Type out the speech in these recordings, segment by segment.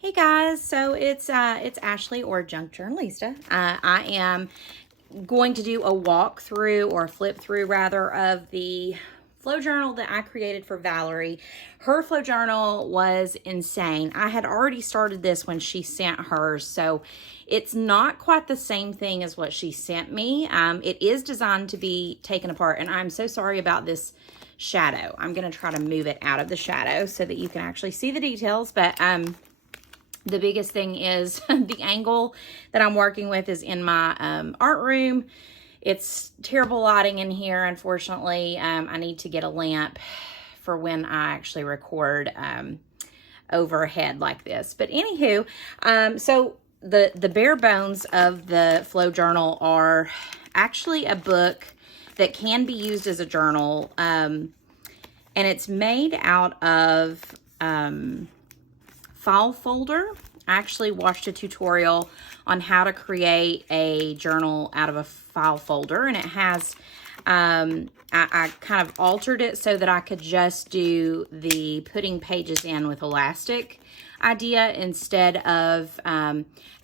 Hey guys, so it's Ashley or Junk Journalista. I am going to do a walkthrough or a flip through rather of the flow journal that I created for Valarie. Her flow journal was insane. I had already started this when she sent hers, so it's not quite the same thing as what she sent me. It is designed to be taken apart, and I'm so sorry about this shadow. I'm going to try to move it out of the shadow so that you can actually see the details, but the biggest thing is the angle that I'm working with is in my art room. It's terrible lighting in here, unfortunately. I need to get a lamp for when I actually record overhead like this. But anywho, so the bare bones of the flow journal are actually a book that can be used as a journal. And it's made out of file folder. I actually watched a tutorial on how to create a journal out of a file folder, and it has, I kind of altered it so that I could just do the putting pages in with elastic idea instead of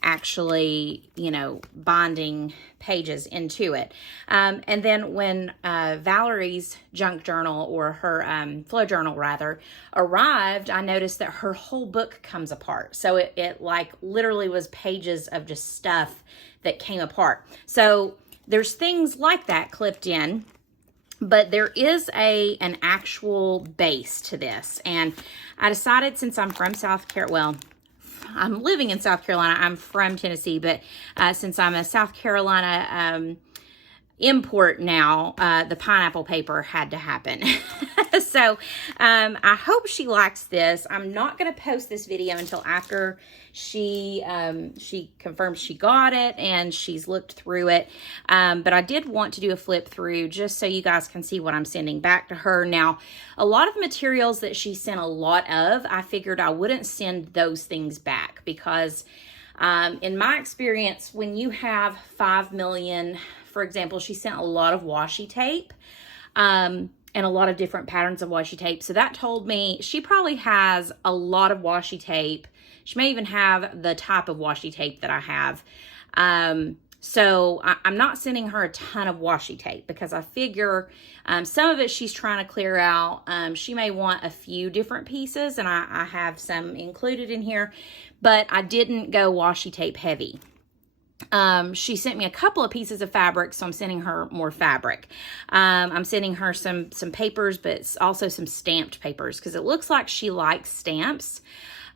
actually, you know, binding pages into it. And then when Valarie's junk journal, or her flow journal rather, arrived, I noticed that her whole book comes apart. So it like literally was pages of just stuff that came apart. So there's things like that clipped in, but there is an actual base to this. And I decided, since I'm from South Carolina, well, I'm living in South Carolina. I'm from Tennessee, but since I'm a South Carolina import now, the pineapple paper had to happen. So I hope she likes this. I'm not going to post this video until after she confirms she got it and she's looked through it. But I did want to do a flip through just so you guys can see what I'm sending back to her. Now, a lot of materials that she sent a lot of, I figured I wouldn't send those things back because in my experience, when you have 5 million, for example, she sent a lot of washi tape, and a lot of different patterns of washi tape. So that told me she probably has a lot of washi tape. She may even have the type of washi tape that I have. So I'm not sending her a ton of washi tape because I figure some of it she's trying to clear out. She may want a few different pieces, and I have some included in here, but I didn't go washi tape heavy. She sent me a couple of pieces of fabric, so I'm sending her more fabric. I'm sending her some papers, but also some stamped papers because it looks like she likes stamps.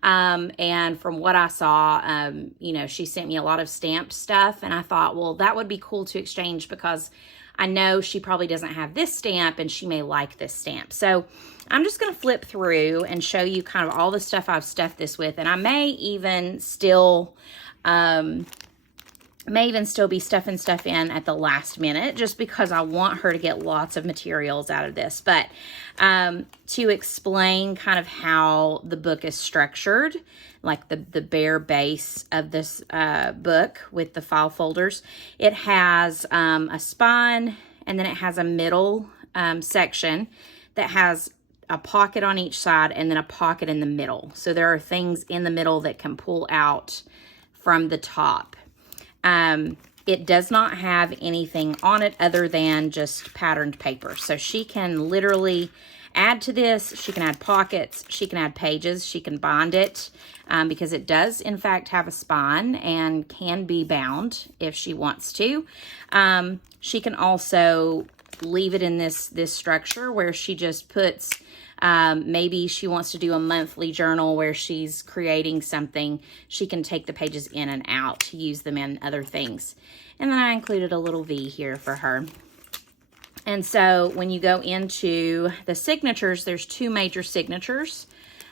And from what I saw, you know, she sent me a lot of stamped stuff, and I thought, well, that would be cool to exchange because I know she probably doesn't have this stamp and she may like this stamp. So I'm just going to flip through and show you kind of all the stuff I've stuffed this with, and I may even still be stuffing stuff in at the last minute just because I want her to get lots of materials out of this. But to explain kind of how the book is structured, like the bare base of this book with the file folders, it has a spine, and then it has a middle section that has a pocket on each side and then a pocket in the middle. So there are things in the middle that can pull out from the top. It does not have anything on it other than just patterned paper. So she can literally add to this. She can add pockets. She can add pages. She can bind it because it does, in fact, have a spine and can be bound if she wants to. She can also leave it in this structure where she just puts, maybe she wants to do a monthly journal where she's creating something. She can take the pages in and out to use them in other things. And then I included a little V here for her. And so when you go into the signatures, there's 2 major signatures.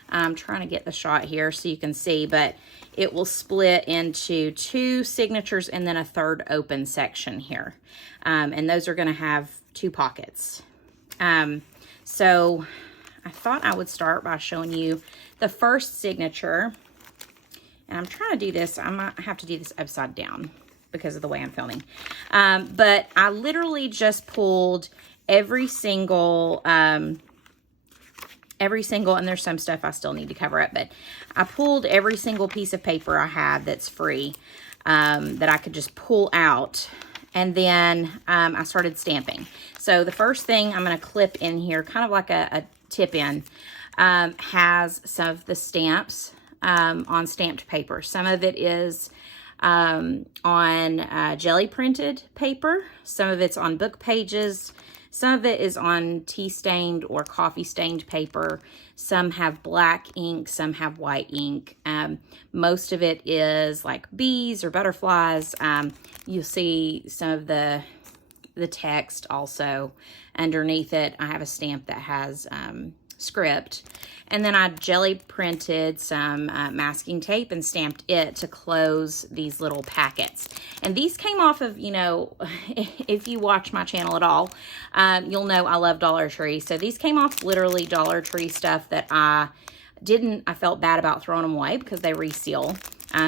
I'm trying to get the shot here so you can see, but it will split into 2 signatures and then a 3rd open section here. And those are going to have 2 pockets. So I thought I would start by showing you the first signature. And I'm trying to do this. I might have to do this upside down because of the way I'm filming. But I literally just pulled every single every single, and there's some stuff I still need to cover up, but I pulled every single piece of paper I have that's free, that I could just pull out. And then I started stamping. So the first thing I'm going to clip in here, kind of like a tip in, has some of the stamps on stamped paper. Some of it is on jelly printed paper. Some of it's on book pages. Some of it is on tea stained or coffee stained paper. Some have black ink, some have white ink. Most of it is like bees or butterflies. You'll see some of the text also underneath it. I have a stamp that has script. And then I jelly printed some masking tape and stamped it to close these little packets. And these came off of, you know, if you watch my channel at all, you'll know I love Dollar Tree. So these came off literally Dollar Tree stuff that I felt bad about throwing them away because they reseal.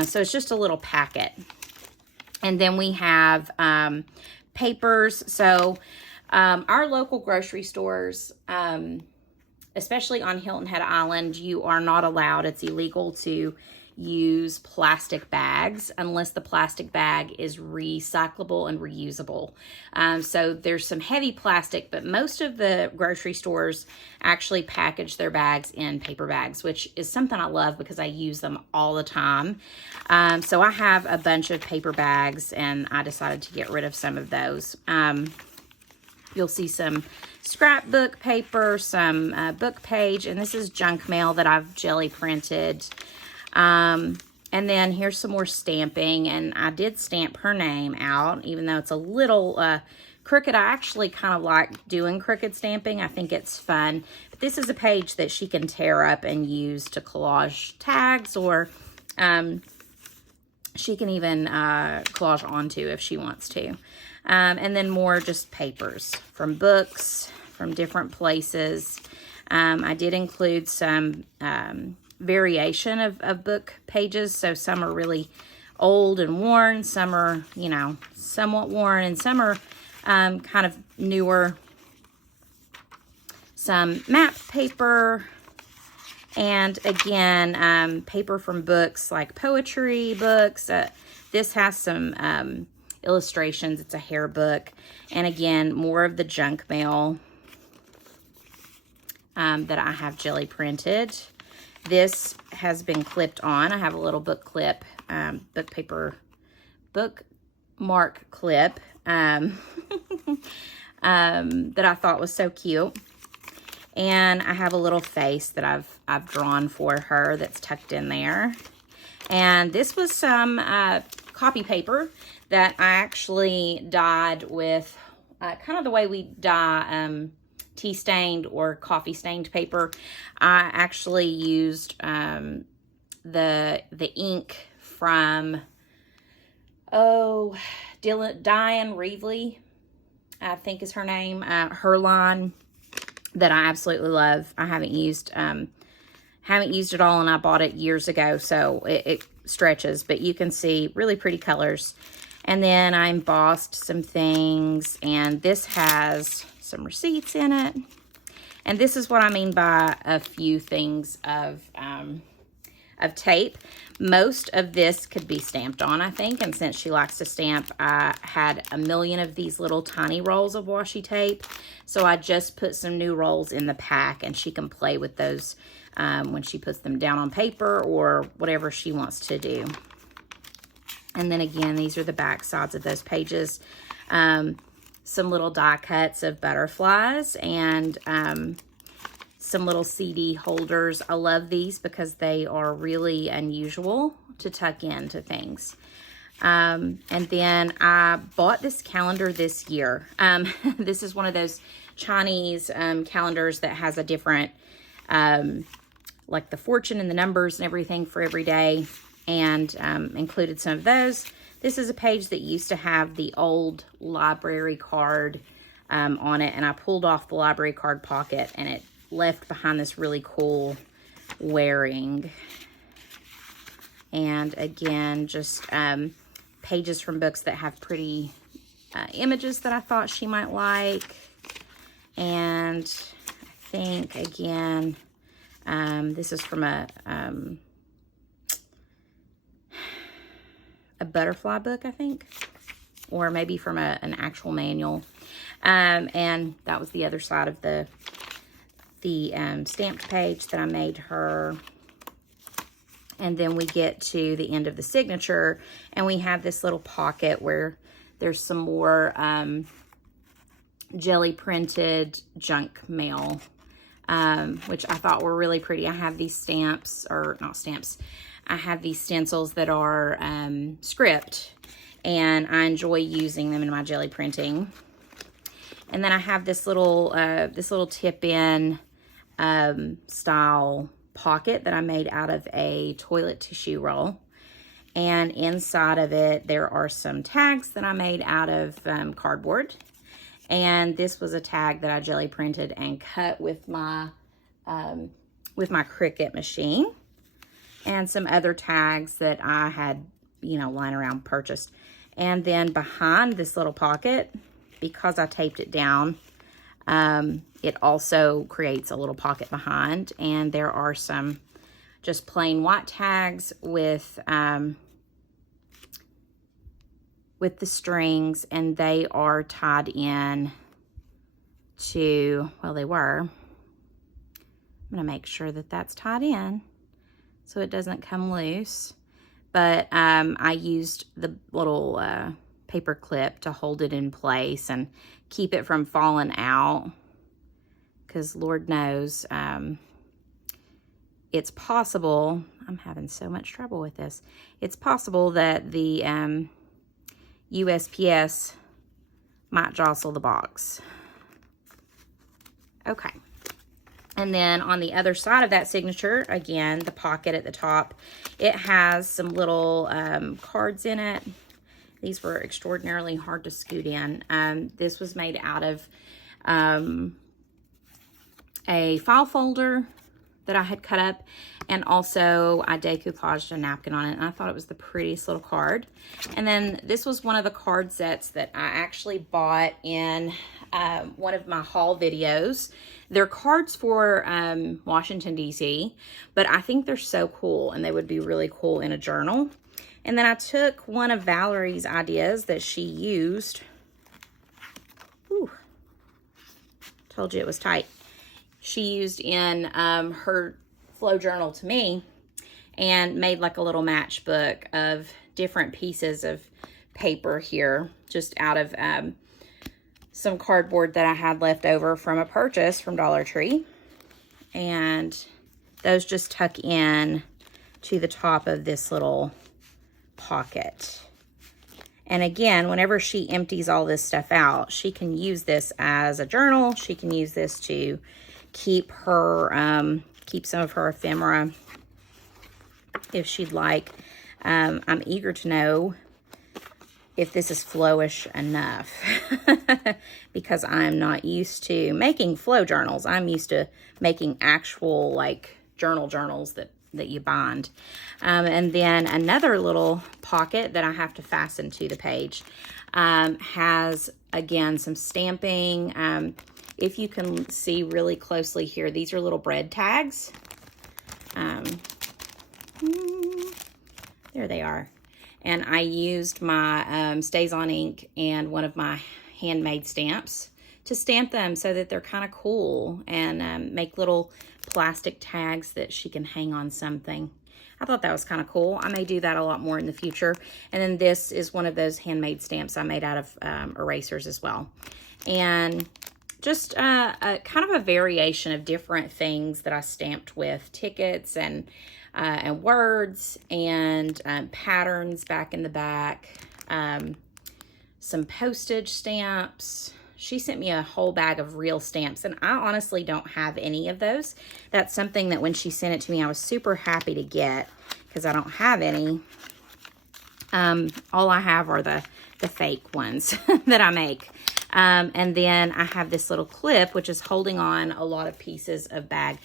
So it's just a little packet. And then we have papers. So our local grocery stores, especially on Hilton Head Island, you are not allowed, it's illegal to use plastic bags unless the plastic bag is recyclable and reusable. So there's some heavy plastic, but most of the grocery stores actually package their bags in paper bags, which is something I love because I use them all the time. So I have a bunch of paper bags and I decided to get rid of some of those. You'll see some scrapbook paper, some book page, and this is junk mail that I've jelly printed. And then here's some more stamping, and I did stamp her name out, even though it's a little crooked. I actually kind of like doing crooked stamping. I think it's fun. But this is a page that she can tear up and use to collage tags, or she can even collage onto if she wants to. And then more just papers from books, from different places. I did include some variation of book pages. So some are really old and worn. Some are, you know, somewhat worn. And some are kind of newer. Some map paper. And again, paper from books like poetry books. This has some illustrations. It's a hair book. And again, more of the junk mail that I have jelly printed. This has been clipped on. I have a little book clip, bookmark clip that I thought was so cute. And I have a little face that I've drawn for her that's tucked in there. And this was some copy paper that I actually dyed with kind of the way we dye tea stained or coffee stained paper. I actually used the ink from Diane Reevely, I think is her name, her line that I absolutely love. I haven't used it all, and I bought it years ago, so it stretches, but you can see really pretty colors. And then I embossed some things, and this has some receipts in it. And this is what I mean by a few things of tape. Most of this could be stamped on, I think, and since she likes to stamp, I had a million of these little tiny rolls of washi tape, so I just put some new rolls in the pack, and she can play with those when she puts them down on paper or whatever she wants to do. And then again, these are the back sides of those pages. Some little die cuts of butterflies and some little CD holders. I love these because they are really unusual to tuck into things. And then I bought this calendar this year. This is one of those Chinese calendars that has a different, like the fortune and the numbers and everything for every day, and included some of those. This is a page that used to have the old library card on it, and I pulled off the library card pocket, and it left behind this really cool wearing. And again, just pages from books that have pretty images that I thought she might like. And I think, again, This is from a butterfly book, I think, or maybe from an actual manual. And that was the other side of the stamped page that I made her. And then we get to the end of the signature, and we have this little pocket where there's some more jelly printed junk mail, which I thought were really pretty. I have these stamps, or not stamps, I have these stencils that are script, and I enjoy using them in my jelly printing. And then I have this little tip-in style pocket that I made out of a toilet tissue roll. And inside of it, there are some tags that I made out of cardboard. And this was a tag that I jelly printed and cut with my Cricut machine. And some other tags that I had, lying around, purchased. And then behind this little pocket, because I taped it down, it also creates a little pocket behind. And there are some just plain white tags with the strings, and they are tied in to, well, they were. I'm going to make sure that that's tied in so it doesn't come loose. But I used the little paper clip to hold it in place and keep it from falling out, because Lord knows it's possible, I'm having so much trouble with this, it's possible that the USPS might jostle the box. Okay. And then on the other side of that signature, again, the pocket at the top, it has some little cards in it. These were extraordinarily hard to scoot in. This was made out of a file folder that I had cut up, and also I decoupaged a napkin on it, and I thought it was the prettiest little card. And then this was one of the card sets that I actually bought in one of my haul videos. They're cards for Washington, D.C., but I think they're so cool, and they would be really cool in a journal. And then I took one of Valerie's ideas that she used. Ooh, told you it was tight. She used in her flow journal to me, and made like a little matchbook of different pieces of paper here, just out of some cardboard that I had left over from a purchase from Dollar Tree. And those just tuck in to the top of this little pocket. And again, whenever she empties all this stuff out, she can use this as a journal. She can use this to keep her, keep some of her ephemera if she'd like. I'm eager to know if this is flowish enough because I'm not used to making flow journals. I'm used to making actual like journals that you bind. And then another little pocket that I have to fasten to the page has, again, some stamping. If you can see really closely here, these are little bread tags. There they are. And I used my Stays On ink and one of my handmade stamps to stamp them so that they're kind of cool, and make little plastic tags that she can hang on something. I thought that was kind of cool. I may do that a lot more in the future. And then this is one of those handmade stamps I made out of erasers as well. And just a kind of a variation of different things that I stamped with tickets and words and patterns back in the back. Some postage stamps. She sent me a whole bag of real stamps, and I honestly don't have any of those. That's something that when she sent it to me, I was super happy to get, because I don't have any. All I have are the fake ones that I make. And then I have this little clip, which is holding on a lot of pieces of bag.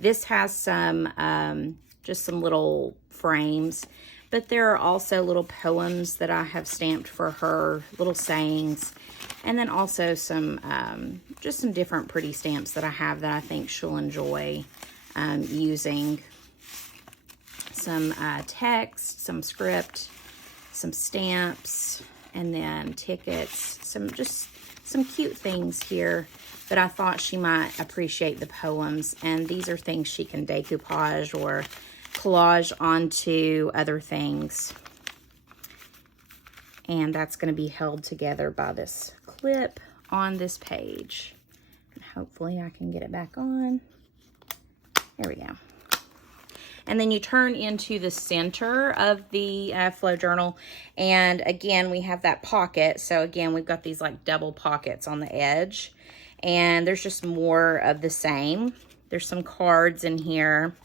This has some, just some little frames, but there are also little poems that I have stamped for her, little sayings. And then also some, just some different pretty stamps that I have that I think she'll enjoy. using some text, some script, some stamps, and then tickets, some cute things here. But I thought she might appreciate the poems, and these are things she can decoupage or collage onto other things. And that's going to be held together by this clip on this page. And hopefully I can get it back on. There we go. And then you turn into the center of the flow journal. And again, we have that pocket. So again, we've got these like double pockets on the edge. And there's just more of the same. There's some cards in here.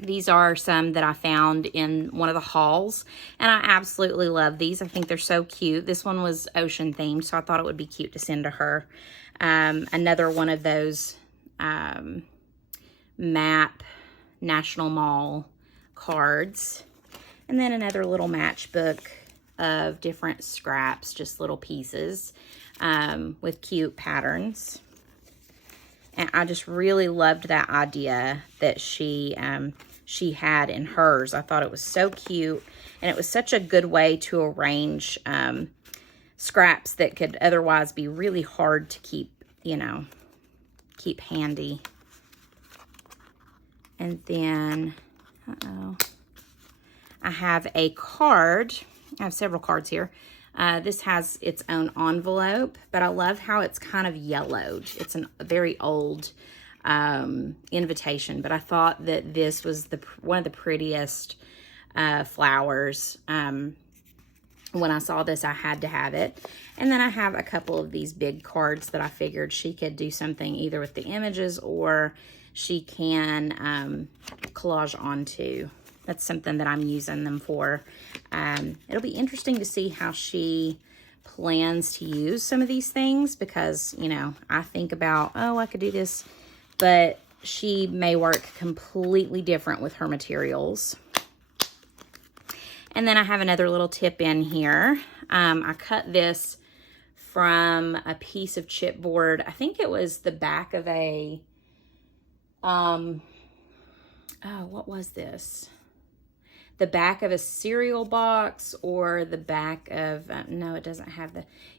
These are some that I found in one of the hauls. And I absolutely love these. I think they're so cute. This one was ocean themed, so I thought it would be cute to send to her. Another one of those map National Mall cards, and then another little matchbook of different scraps, just little pieces with cute patterns. And I just really loved that idea that she had in hers. I thought it was so cute, and it was such a good way to arrange scraps that could otherwise be really hard to keep, keep handy. And then, I have a card. I have several cards here. This has its own envelope, but I love how it's kind of yellowed. It's a very old invitation, but I thought that this was one of the prettiest flowers. When I saw this, I had to have it. And then I have a couple of these big cards that I figured she could do something either with the images or she can collage onto. That's something that I'm using them for. It'll be interesting to see how she plans to use some of these things because, I think about, I could do this, but she may work completely different with her materials. And then I have another little tip in here. I cut this from a piece of chipboard. I think it was the back of a, what was this? The back of a cereal box or the back of, no, it doesn't have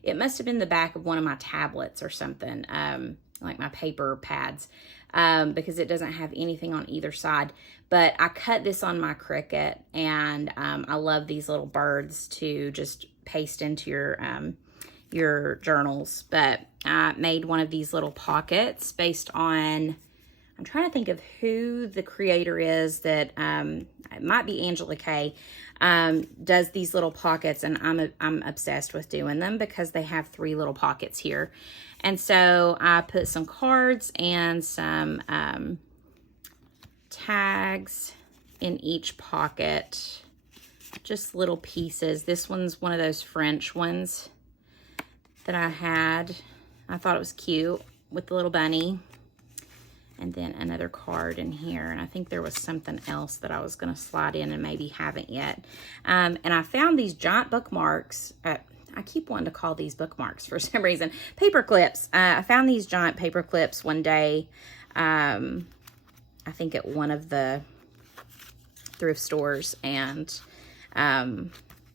it must have been the back of one of my tablets or something, like my paper pads, because it doesn't have anything on either side. But I cut this on my Cricut, and I love these little birds to just paste into your journals. But I made one of these little pockets based on, I'm trying to think of who the creator is that, it might be Angela Kay, does these little pockets, and I'm obsessed with doing them because they have 3 little pockets here. And so I put some cards and some tags in each pocket, just little pieces. This one's one of those French ones that I had. I thought it was cute with the little bunny. And then another card in here. And I think there was something else that I was going to slide in and maybe haven't yet. And I found these giant bookmarks. I keep wanting to call these bookmarks for some reason. Paper clips. I found these giant paper clips one day. I think at one of the thrift stores. And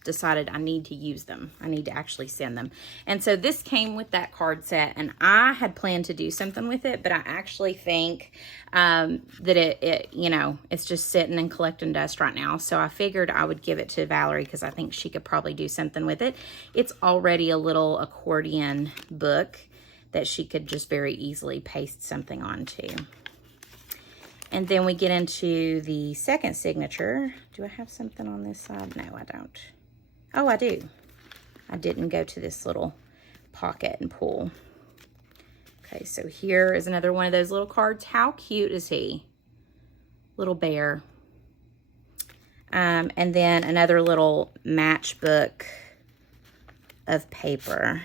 decided I need to use them. I need to actually send them. And so this came with that card set, and I had planned to do something with it, but I actually think that it's just sitting and collecting dust right now. So I figured I would give it to Valarie because I think she could probably do something with it. It's already a little accordion book that she could just very easily paste something onto. And then we get into the second signature. Do I have something on this side? No, I don't. Oh, I do. I didn't go to this little pocket and pull. Okay, so here is another one of those little cards. How cute is he? Little bear. And then another little matchbook of paper.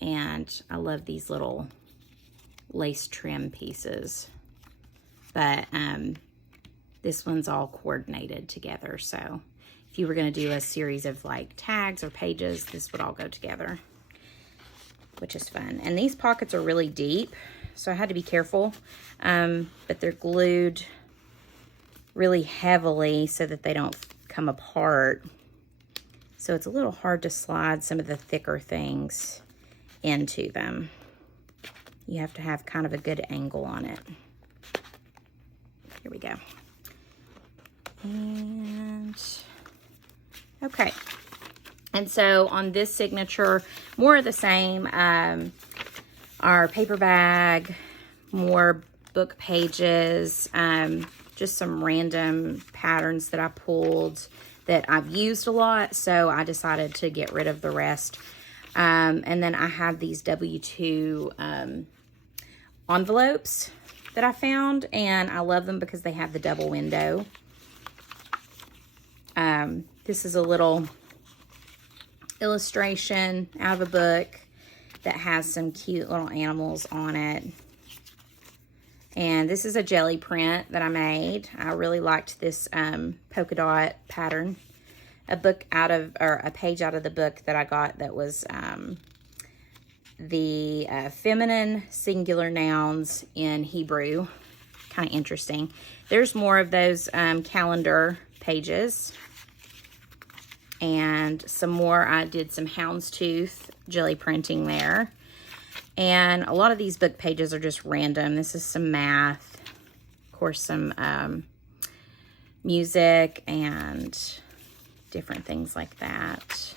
And I love these little lace trim pieces. But this one's all coordinated together, so if you were going to do a series of like tags or pages, this would all go together, which is fun. And these pockets are really deep, so I had to be careful. But they're glued really heavily so that they don't come apart. So it's a little hard to slide some of the thicker things into them. You have to have kind of a good angle on it. Here we go. And okay. And so on this signature, more of the same. Our paper bag, more book pages, just some random patterns that I pulled that I've used a lot. So I decided to get rid of the rest. And then I have these W2 envelopes that I found, and I love them because they have the double window. This is a little illustration out of a book that has some cute little animals on it. And this is a jelly print that I made. I really liked this polka dot pattern. A page out of the book that I got that was the feminine singular nouns in Hebrew. Kind of interesting. There's more of those calendar pages. And some more, I did some houndstooth jelly printing there. And a lot of these book pages are just random. This is some math, of course, some music and different things like that.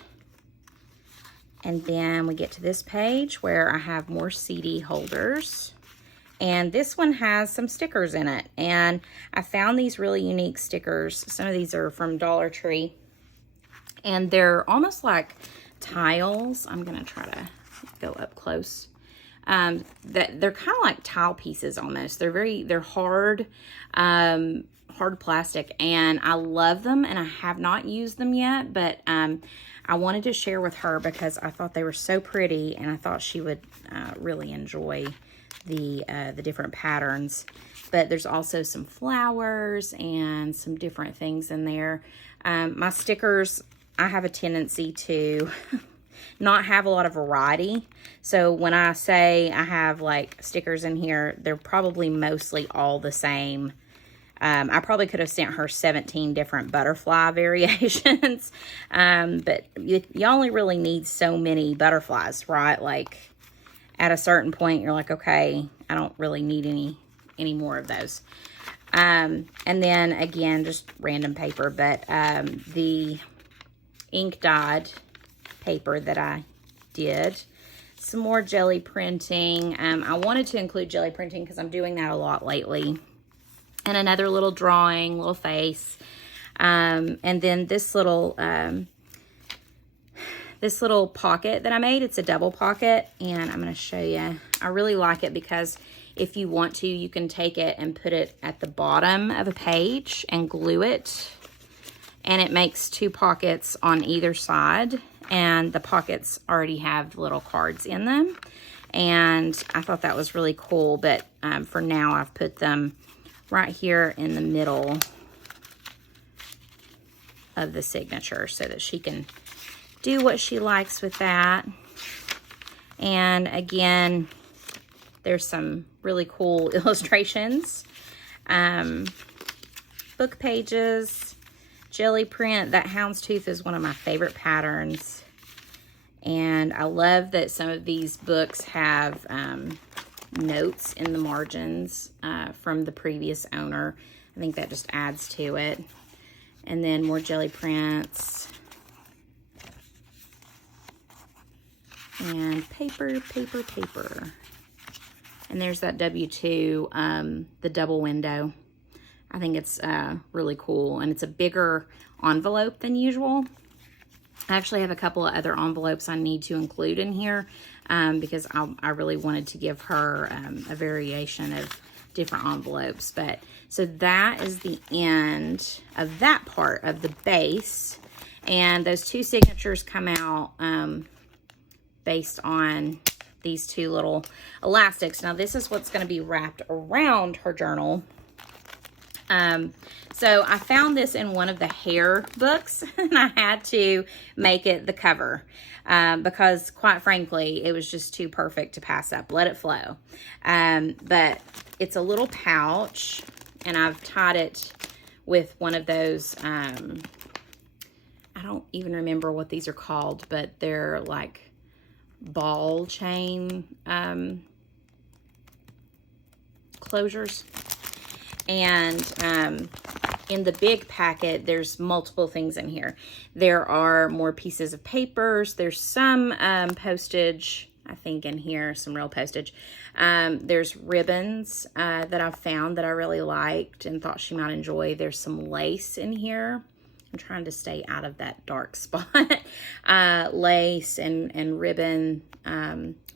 And then we get to this page where I have more CD holders. And this one has some stickers in it. And I found these really unique stickers. Some of these are from Dollar Tree. And they're almost like tiles. I'm going to try to go up close. They're kind of like tile pieces almost. They're hard, hard plastic, and I love them, and I have not used them yet, but I wanted to share with her because I thought they were so pretty, and I thought she would really enjoy the different patterns. But there's also some flowers and some different things in there. My stickers, I have a tendency to not have a lot of variety. So when I say I have like stickers in here, they're probably mostly all the same. I probably could have sent her 17 different butterfly variations. But you only really need so many butterflies, right? Like at a certain point, you're like, okay, I don't really need any more of those. And then again, just random paper, but the ink dyed paper that I did. Some more jelly printing. I wanted to include jelly printing because I'm doing that a lot lately. And another little drawing, little face. And then this little pocket that I made, it's a double pocket, and I'm going to show you. I really like it because if you want to, you can take it and put it at the bottom of a page and glue it. And it makes two pockets on either side. And the pockets already have little cards in them. And I thought that was really cool. But for now, I've put them right here in the middle of the signature so that she can do what she likes with that. And again, there's some really cool illustrations. Book pages. Jelly print. That houndstooth is one of my favorite patterns. And I love that some of these books have notes in the margins from the previous owner. I think that just adds to it. And then more jelly prints. And paper, paper, paper. And there's that W2, the double window. I think it's really cool, and it's a bigger envelope than usual. I actually have a couple of other envelopes I need to include in here because I really wanted to give her a variation of different envelopes. But so that is the end of that part of the base, and those two signatures come out based on these two little elastics. Now this is what's going to be wrapped around her journal. So I found this in one of the hair books, and I had to make it the cover because, quite frankly, it was just too perfect to pass up. Let it flow. But it's a little pouch, and I've tied it with one of those, I don't even remember what these are called, but they're like ball chain closures. And in the big packet, there's multiple things in here. There are more pieces of papers. There's some postage, I think, in here, some real postage. There's ribbons that I've found that I really liked and thought she might enjoy. There's some lace in here. I'm trying to stay out of that dark spot. Lace and ribbon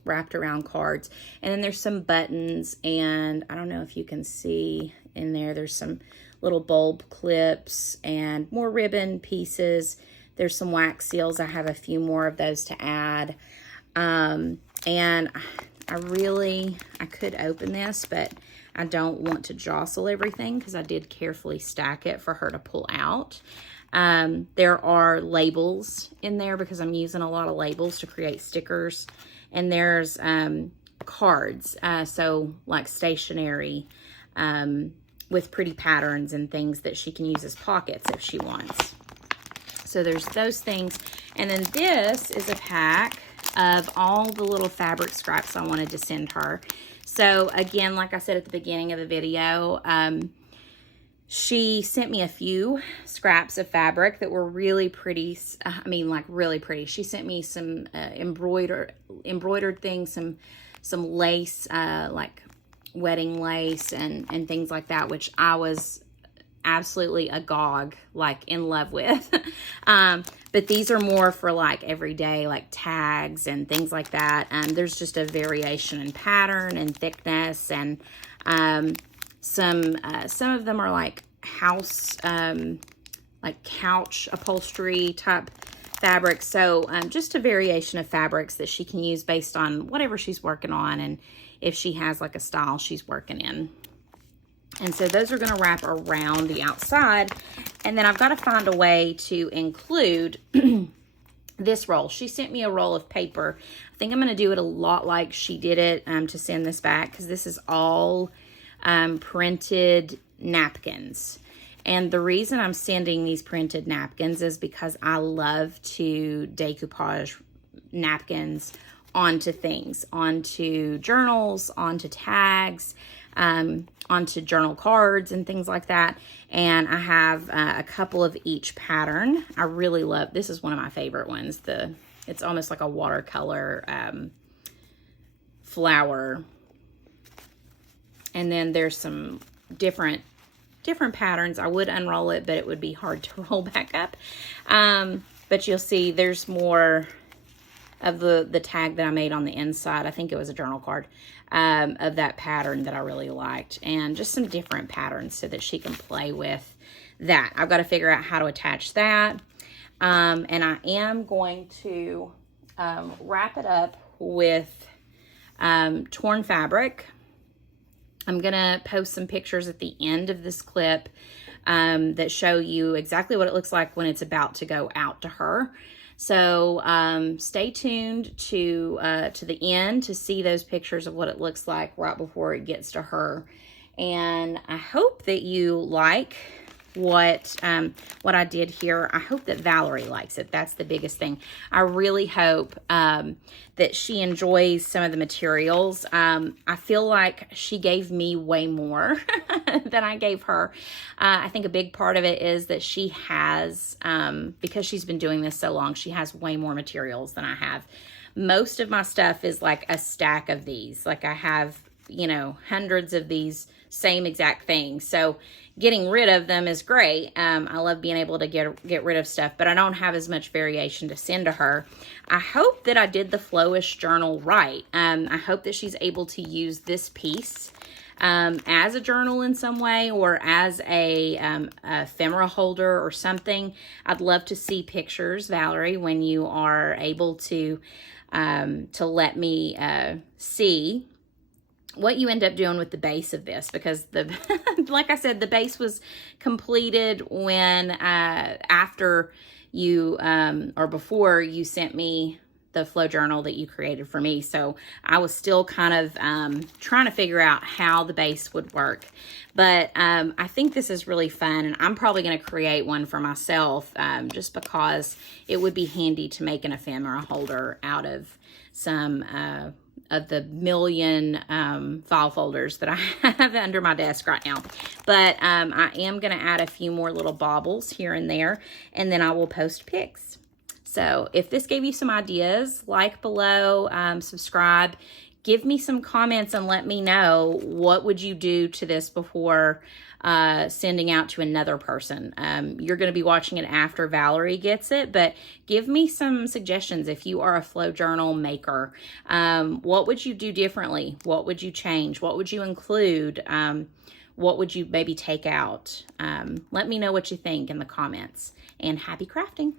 wrapped around cards. And then there's some buttons, and I don't know if you can see in there, there's some little bulb clips and more ribbon pieces. There's some wax seals. I have a few more of those to add. And I could open this, but I don't want to jostle everything because I did carefully stack it for her to pull out. There are labels in there because I'm using a lot of labels to create stickers. And there's cards, so like stationery, with pretty patterns and things that she can use as pockets if she wants. So there's those things. And then this is a pack of all the little fabric scraps I wanted to send her. So again, like I said at the beginning of the video, she sent me a few scraps of fabric that were really pretty. I mean, like really pretty. She sent me some embroidered things, some lace, like wedding lace and things like that, which I was absolutely agog, like in love with. But these are more for like everyday, like tags and things like that. There's just a variation in pattern and thickness, and some of them are like house, like couch upholstery type fabric. So just a variation of fabrics that she can use based on whatever she's working on, and if she has like a style she's working in. And so those are going to wrap around the outside. And then I've got to find a way to include this roll. She sent me a roll of paper. I think I'm going to do it a lot like she did it to send this back, because this is all printed napkins. And the reason I'm sending these printed napkins is because I love to decoupage napkins onto things, onto journals, onto tags, onto journal cards and things like that. And I have a couple of each pattern. I really love, this is one of my favorite ones. It's almost like a watercolor flower. And then there's some different patterns. I would unroll it, but it would be hard to roll back up. But you'll see there's more of the tag that I made on the inside. I think it was a journal card of that pattern that I really liked, and just some different patterns so that she can play with that. I've got to figure out how to attach that. And I am going to wrap it up with torn fabric. I'm going to post some pictures at the end of this clip that show you exactly what it looks like when it's about to go out to her. So stay tuned to the end to see those pictures of what it looks like right before it gets to her. And I hope that you like what I did here. I hope that Valarie likes it. That's the biggest thing. I really hope that she enjoys some of the materials. I feel like she gave me way more than I gave her. I think a big part of it is that she has, because she's been doing this so long, she has way more materials than I have. Most of my stuff is like a stack of these. Like I have, you know, hundreds of these same exact things. So getting rid of them is great. I love being able to get rid of stuff, but I don't have as much variation to send to her. I hope that I did the Flowish journal right. I hope that she's able to use this piece as a journal in some way, or as a ephemera holder or something. I'd love to see pictures, Valarie, when you are able to let me see what you end up doing with the base of this, because the like I said, the base was completed when after you or before you sent me the flow journal that you created for me. So I was still kind of trying to figure out how the base would work. But I think this is really fun, and I'm probably going to create one for myself just because it would be handy to make an ephemera holder out of some of the million file folders that I have under my desk right now. But I am going to add a few more little baubles here and there, and then I will post pics. So if this gave you some ideas, like below, subscribe, give me some comments and let me know what would you do to this before sending out to another person. You're going to be watching it after Valarie gets it, but give me some suggestions if you are a flow journal maker. What would you do differently? What would you change? What would you include? What would you maybe take out? Let me know what you think in the comments, and happy crafting.